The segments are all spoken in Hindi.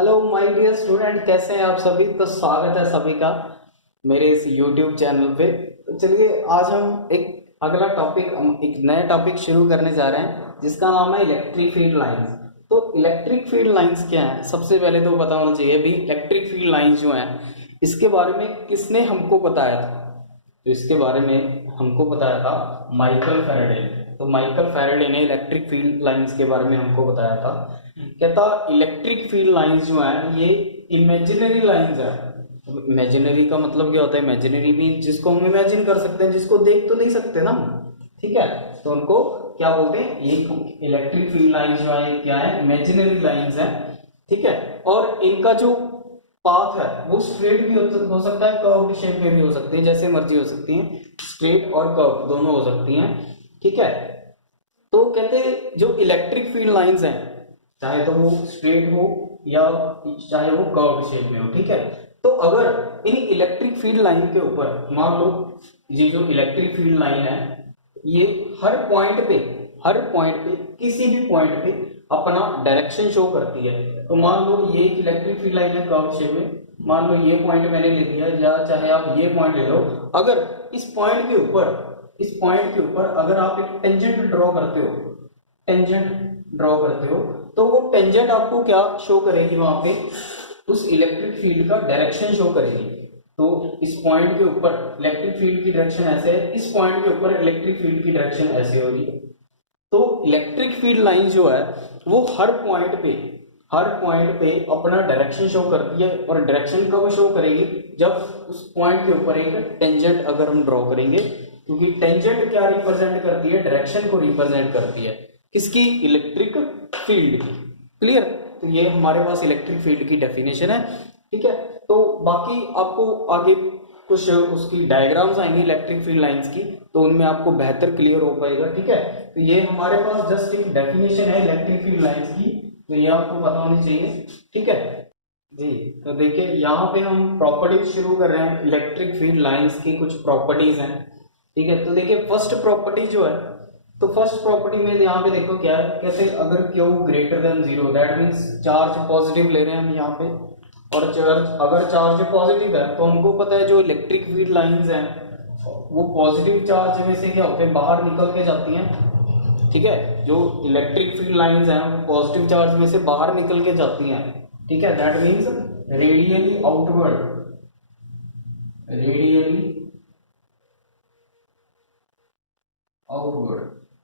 हेलो माय डियर स्टूडेंट, कैसे हैं आप सभी। तो स्वागत है सभी का मेरे इस यूट्यूब चैनल पे। तो चलिए आज हम एक नया टॉपिक शुरू करने जा रहे हैं जिसका नाम है इलेक्ट्रिक फील्ड लाइंस। तो इलेक्ट्रिक फील्ड लाइंस क्या है, सबसे पहले तो पता होना चाहिए भी इलेक्ट्रिक फील्ड लाइंस जो हैं इसके बारे में किसने हमको बताया था। तो इसके बारे में हमको बताया था माइकल फैराडे। तो माइकल फैराडे ने इलेक्ट्रिक फील्ड लाइंस के बारे में हमको बताया था। कहता इलेक्ट्रिक फील्ड लाइंस जो है ये इमेजिनरी लाइंस है। इमेजिनरी का मतलब क्या होता है? इमेजिनरी भी जिसको हम इमेजिन कर सकते हैं, जिसको देख तो नहीं सकते ना, ठीक है। तो उनको क्या बोलते हैं? ये इलेक्ट्रिक फील्ड लाइंस जो है क्या है? इमेजिनरी लाइंस है, ठीक है। और इनका जो पाथ है वो स्ट्रेट भी हो सकता है, कर्व शेप में भी हो सकती है, जैसे मर्जी हो सकती है। स्ट्रेट और कर्व दोनों हो सकती हैं, ठीक है। तो कहते हैं जो इलेक्ट्रिक फील्ड लाइंस हैं, चाहे तो वो स्ट्रेट हो या चाहे वो कर्व शेप में हो, ठीक है। तो अगर इन इलेक्ट्रिक फील्ड लाइन के ऊपर मान लो ये जो इलेक्ट्रिक फील्ड लाइन है ये हर पॉइंट पे किसी भी पॉइंट पे अपना डायरेक्शन शो करती है। तो मान लो ये एक इलेक्ट्रिक फील्ड लाइन है कर्व शेप में, मान लो ये पॉइंट मैंने ले लिया, या चाहे आप ये पॉइंट ले लो। अगर इस पॉइंट के ऊपर अगर आप एक टेंजेंट ड्रॉ करते हो तो वो टेंजेंट आपको क्या शो करेगी? वहां पे उस इलेक्ट्रिक फील्ड का डायरेक्शन शो करेगी। तो इस पॉइंट के ऊपर इलेक्ट्रिक फील्ड की डायरेक्शन ऐसे है, इस पॉइंट के ऊपर इलेक्ट्रिक फील्ड की डायरेक्शन ऐसे होगी। तो इलेक्ट्रिक फील्ड लाइन जो है वो हर पॉइंट पे अपना डायरेक्शन शो करती है। और डायरेक्शन कब शो करेगी? जब उस पॉइंट के ऊपर एक टेंजेंट अगर हम ड्रॉ करेंगे, क्योंकि टेंजेंट क्या रिप्रेजेंट करती है? डायरेक्शन को रिप्रेजेंट करती है। किसकी? इलेक्ट्रिक फील्ड की। क्लियर? तो ये हमारे पास इलेक्ट्रिक फील्ड की डेफिनेशन है, ठीक है। तो बाकी आपको आगे कुछ उसकी डायग्राम्स आएंगी इलेक्ट्रिक फील्ड लाइंस की, तो उनमें आपको बेहतर क्लियर हो पाएगा, ठीक है। तो ये हमारे पास जस्ट एक डेफिनेशन है इलेक्ट्रिक फील्ड लाइंस की, तो ये आपको पता होनी चाहिए, ठीक है जी। तो देखिए यहाँ पे हम प्रॉपर्टीज शुरू कर रहे हैं। इलेक्ट्रिक फील्ड लाइंस की कुछ प्रॉपर्टीज हैं, ठीक है। तो देखिए फर्स्ट प्रॉपर्टी जो है, तो फर्स्ट प्रॉपर्टी में यहाँ पे देखो क्या है, कहते हैं अगर Q greater than 0, that means charge positive ले रहे हैं हम यहाँ पे। और चार्ज अगर चार्ज पॉजिटिव है तो हमको पता है जो इलेक्ट्रिक फील्ड लाइंस हैं वो पॉजिटिव चार्ज में से क्या होते हैं? बाहर निकल के जाती हैं, ठीक है। जो इलेक्ट्रिक फील्ड लाइंस हैं वो पॉजिटिव चार्ज में से बाहर निकल के जाती हैं, ठीक है। दैट मीन्स रेडियली आउटवर्ड,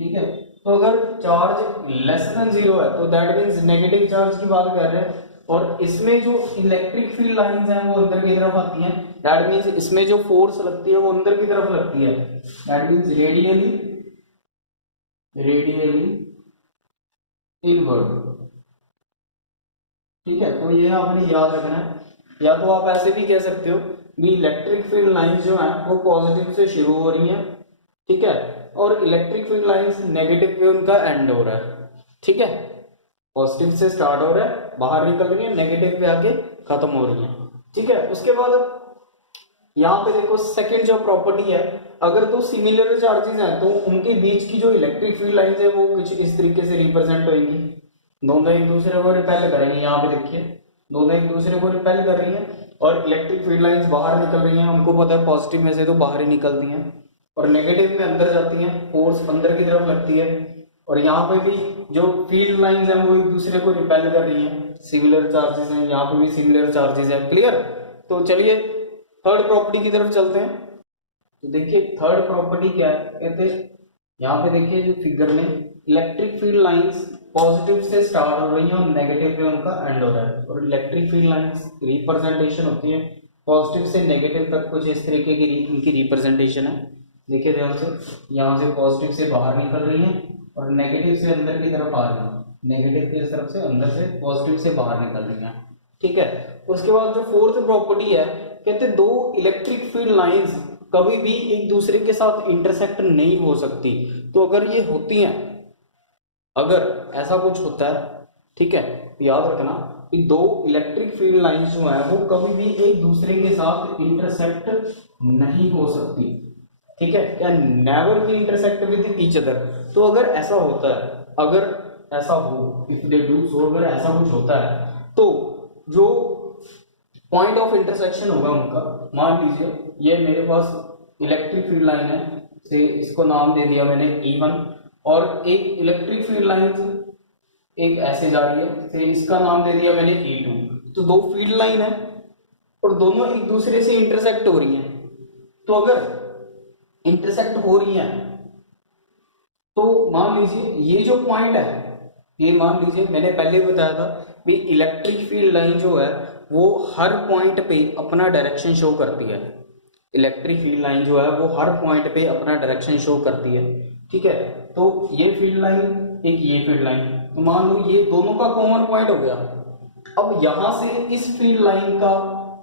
ठीक है। तो अगर चार्ज लेस देन 0 है तो दैट मीन्स नेगेटिव चार्ज की बात कर रहे हैं। और इसमें जो इलेक्ट्रिक फील्ड लाइंस हैं वो अंदर की तरफ आती हैं, दैट मीन्स इसमें जो फोर्स लगती है वो अंदर की तरफ लगती है, दैट मीन्स रेडियली इनवर्ड, ठीक है। तो ये आपने याद रखना है। या तो आप ऐसे भी कह सकते हो भी इलेक्ट्रिक फील्ड लाइंस जो हैं वो पॉजिटिव से शुरू हो रही हैं, ठीक है, और इलेक्ट्रिक फील्ड लाइंस नेगेटिव पे उनका एंड हो रहा है, ठीक है। पॉजिटिव से स्टार्ट हो रहा है, बाहर निकल रही है, नेगेटिव पे आके खत्म हो रही है, ठीक है। उसके बाद यहाँ पे देखो सेकंड जो प्रॉपर्टी है, अगर दो सिमिलर चार्जेस हैं तो उनके बीच की जो इलेक्ट्रिक फील्ड लाइंस है वो कुछ इस तरीके से रिप्रेजेंट होगी। दोनों एक दूसरे को रिपेल करेंगे, यहाँ पे देखिए दोनों एक दूसरे को रिपेल कर रही हैं और इलेक्ट्रिक फील्ड लाइंस बाहर निकल रही हैं। हमको पता है पॉजिटिव में से तो बाहर ही निकलती हैं और नेगेटिव में अंदर जाती हैं, फोर्स अंदर की तरफ लगती है। और यहाँ पे भी जो फील्ड लाइंस हैं वो एक दूसरे को रिपेल कर रही हैं, सिमिलर चार्जेस हैं, यहाँ पे भी सिमिलर चार्जेस हैं। क्लियर? तो चलिए थर्ड प्रॉपर्टी की तरफ चलते हैं। तो देखिए थर्ड प्रॉपर्टी क्या है, कहते हैं यहाँ पे देखिए जो फिगर में इलेक्ट्रिक फील्ड लाइंस पॉजिटिव से स्टार्ट हो रही है और नेगेटिव पे उनका एंड हो रहा है। और इलेक्ट्रिक फील्ड लाइंस रिप्रेजेंटेशन होती है पॉजिटिव से नेगेटिव तक, कुछ इस तरीके की इनकी रिप्रेजेंटेशन है। देखिए ध्यान से, यहाँ से पॉजिटिव से बाहर निकल रही है और नेगेटिव से अंदर की तरफ आ रही है, नेगेटिव की तरफ से अंदर से पॉजिटिव से बाहर निकल रही है, ठीक है। उसके बाद जो फोर्थ प्रॉपर्टी है, कहते दो इलेक्ट्रिक फील्ड लाइंस कभी भी एक दूसरे के साथ इंटरसेक्ट नहीं हो सकती। तो अगर ये होती हैं, अगर ऐसा कुछ होता है, ठीक है, तो याद रखना कि दो इलेक्ट्रिक फील्ड लाइंस जो है वो कभी भी एक दूसरे के साथ इंटरसेक्ट नहीं हो सकती, ठीक है, या never be intersect with each other. तो अगर ऐसा होता है, अगर ऐसा हो, इफ दे डू सो, अगर ऐसा कुछ होता है तो जो पॉइंट ऑफ इंटरसेक्शन होगा उनका, मान लीजिए ये मेरे पास इलेक्ट्रिक फील्ड लाइन है, से इसको नाम दे दिया मैंने E1, और एक इलेक्ट्रिक फील्ड लाइन एक ऐसे जा रही है, से इसका नाम दे दिया मैंने E2। तो दो फील्ड लाइन है और दोनों एक दूसरे से इंटरसेक्ट हो रही हैं। तो अगर इंटरसेक्ट हो रही हैं तो मान लीजिए ये जो पॉइंट है, ये मान लीजिए मैंने पहले बताया था कि इलेक्ट्रिक फील्ड लाइन जो है वो हर पॉइंट पे अपना डायरेक्शन शो करती है। इलेक्ट्रिक फील्ड लाइन जो है वो हर पॉइंट पे अपना डायरेक्शन शो करती है, ठीक है। तो ये फील्ड लाइन, एक ये फील्ड लाइन, तो मान लो ये दोनों का कॉमन पॉइंट हो गया। अब यहां से इस फील्ड लाइन का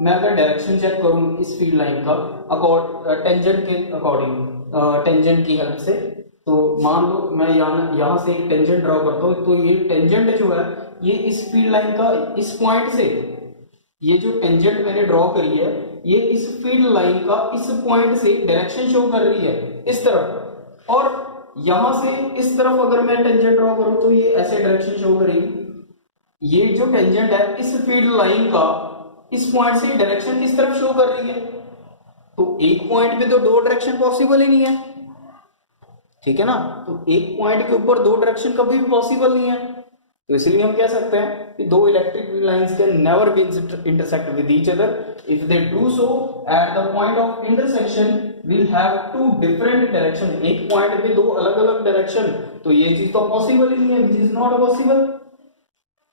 मैं अगर डायरेक्शन चेक करूं, इस फील्ड लाइन का टेंजेंट के अकॉर्डिंग, टेंजेंट की हेल्प से, तो मान लो मैं यहाँ से एक टेंजेंट ड्रॉ करता हूँ, तो ये टेंजेंट जो है ये इस फील्ड लाइन का इस पॉइंट से, ये जो टेंजेंट मैंने ड्रॉ करी है ये इस फील्ड लाइन का इस पॉइंट से डायरेक्शन शो कर रही है इस तरफ, और यहां से इस तरफ अगर मैं टेंजेंट ड्रॉ करूं तो ये ऐसे डायरेक्शन शो करेगी। ये जो टेंजेंट है इस फील्ड लाइन का इस पॉइंट से डायरेक्शन इस तरफ शो कर रही है, तो एक पॉइंट पे तो दो डायरेक्शन पॉसिबल ही नहीं है, ठीक है ना। तो एक पॉइंट के ऊपर दो डायरेक्शन कभी भी पॉसिबल नहीं है, तो इसलिए हम कह सकते हैं कि दो electric field lines can never be intersect with each other. If they do so at the point of intersection will have two different direction. एक पॉइंट पे दो अलग अलग डायरेक्शन, तो ये चीज तो पॉसिबल ही नहीं है, विच इज नॉट पॉसिबल,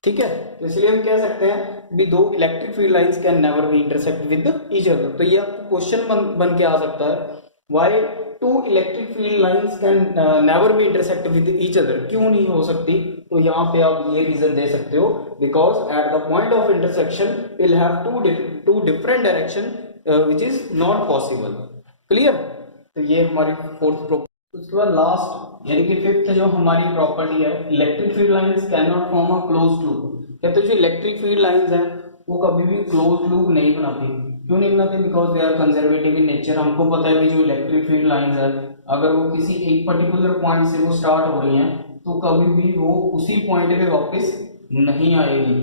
ठीक है। तो इसलिए हम कह सकते हैं कि दो electric field lines can never be intersect with each other. तो ये क्वेश्चन बन के आ सकता है, why two electric field lines can never be intersect with each other, क्यों नहीं हो सकती। तो यहाँ पे आप ये रीजन दे सकते हो, because at the point of intersection will have two different direction which is not possible. Clear. तो ये हमारी फोर्थ प्रॉपर्टी। उसके बाद लास्ट यानी कि फिफ्थ जो हमारी प्रॉपर्टी है, electric field lines can not form a closed loop. कहते हैं जो इलेक्ट्रिक फील्ड लाइंस हैं वो कभी भी क्लोज्ड लूप नहीं बनाती। क्यों नहीं बनाती? Because they are conservative in nature. हमको पता है कि जो इलेक्ट्रिक फील्ड लाइंस है अगर वो किसी एक पर्टिकुलर पॉइंट से वो स्टार्ट हो रही हैं तो कभी भी वो उसी पॉइंट पे वापस नहीं आएगी,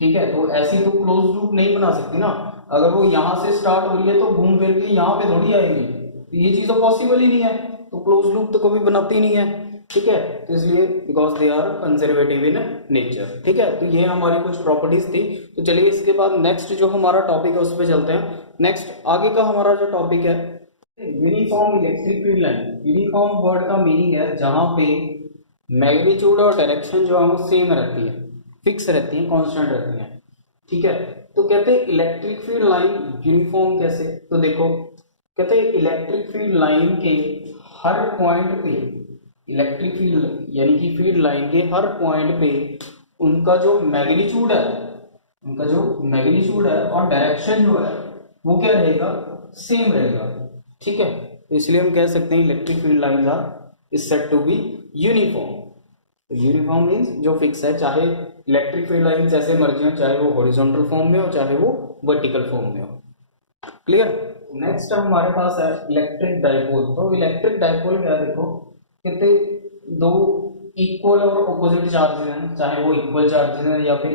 ठीक है। तो ऐसी तो क्लोज लूप नहीं बना सकती ना, अगर वो यहाँ से स्टार्ट हो रही है तो घूम फिर के यहाँ पे थोड़ी आएगी, तो ये चीज तो पॉसिबल ही नहीं है, तो क्लोज लूप तो कभी बनाती नहीं है, ठीक है। तो इसलिए because they are conservative in nature, ठीक है। तो ये हमारी कुछ प्रॉपर्टीज थी। तो चलिए इसके बाद नेक्स्ट जो हमारा टॉपिक है उस पर चलते हैं। नेक्स्ट आगे का हमारा जो टॉपिक है uniform electric field line. Uniform word का मीनिंग है जहां पे मैग्नीट्यूड और डायरेक्शन जो है वो सेम रहती है, फिक्स रहती है, कांस्टेंट रहती है, ठीक है। तो कहते हैं इलेक्ट्रिक फील्ड लाइन यूनिफॉर्म कैसे? तो देखो कहते हैं इलेक्ट्रिक फील्ड लाइन के हर पॉइंट पे, इलेक्ट्रिक फील्ड यानी कि फील्ड लाइन के हर पॉइंट पे उनका जो मैग्नीट्यूड है, उनका जो मैग्नीट्यूड है और डायरेक्शन जो है वो क्या रहेगा? सेम रहेगा, ठीक है। तो इसलिए हम कह सकते हैं electric field lines are is said to be uniform. Uniform means जो फिक्स है, चाहे इलेक्ट्रिक फील्ड लाइन जैसे मर्जी हो, चाहे वो हॉरिजॉन्टल फॉर्म में हो चाहे वो वर्टिकल फॉर्म में हो। क्लियर। नेक्स्ट हमारे पास है इलेक्ट्रिक डाइपोल। तो इलेक्ट्रिक डाइपोल क्या है? देखो कहते दो इक्वल और ऑपोजिट चार्जेस हैं, चाहे वो इक्वल चार्जेस हैं या फिर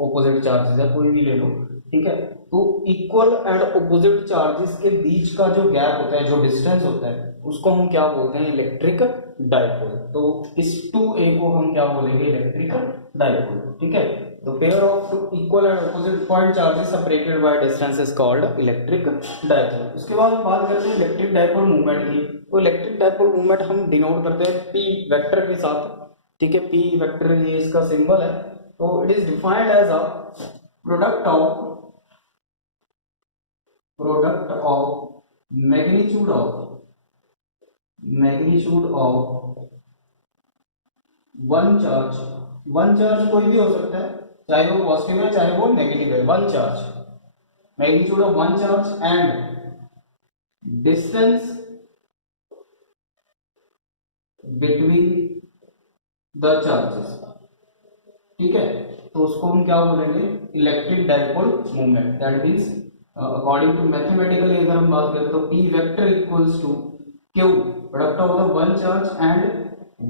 ऑपोजिट चार्जेस है, कोई भी ले लो, ठीक है। तो इक्वल एंड ऑपोजिट चार्जेस के बीच का जो गैप होता है, जो डिस्टेंस होता है, उसको हम क्या बोलते हैं? Electric dipole. तो इस 2A को हम क्या बोलेंगे? इलेक्ट्रिक डाइपोल, ठीक है। तो pair of two equal and opposite point charges separated by distance is called electric dipole. उसके बाद हम बात करते हैं इलेक्ट्रिक डाइपोल मूवमेंट की। तो इलेक्ट्रिक डाइपोल मूवमेंट हम डिनोट करते हैं P वेक्टर के साथ, ठीक है। P वेक्टर ये इसका सिंबल है। तो it is defined as a product of magnitude of one charge कोई भी हो सकता है, चाहे वो पॉजिटिव है चाहे वो नेगेटिव है। One charge, magnitude of one charge and distance between the charges, ठीक है। तो उसको हम क्या बोलेंगे? Electric dipole movement. That means according to mathematically अगर हम बात करें तो P vector equals to Q product of the one charge and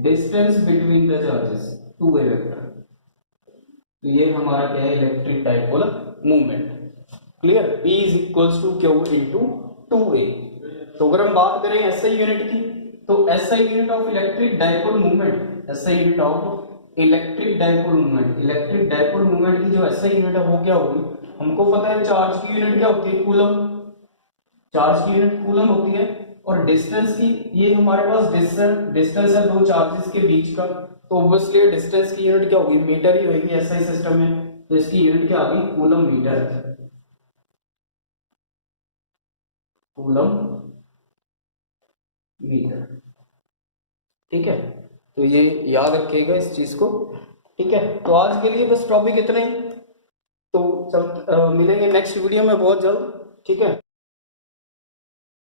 distance between the charges, 2A vector, तो ये हमारा क्या है, electric dipole movement. Clear, P is equals to Q into 2a। तो अगर हम बात करें SI यूनिट की, तो SI unit of electric dipole movement, SI unit of electric dipole movement, electric dipole movement की जो SI यूनिट है वो क्या होगी, हमको पता है चार्ज की यूनिट क्या होती है, कूलम, चार्ज की यूनिट कूलम होती है। और डिस्टेंस की, ये हमारे पास डिस्टेंस है दो चार्जेस के बीच का, तो ऑब्वियसली डिस्टेंस की यूनिट क्या होगी, मीटर ही होगी SI सिस्टम में, तो इसकी यूनिट क्या आ गई, कूलम मीटर, कूलम मीटर। ठीक है, तो ये याद रखिएगा इस चीज को। ठीक है, तो आज के लिए बस टॉपिक इतना ही, तो मिलेंगे नेक्स्ट वीडियो में बहुत जल्द। ठीक है।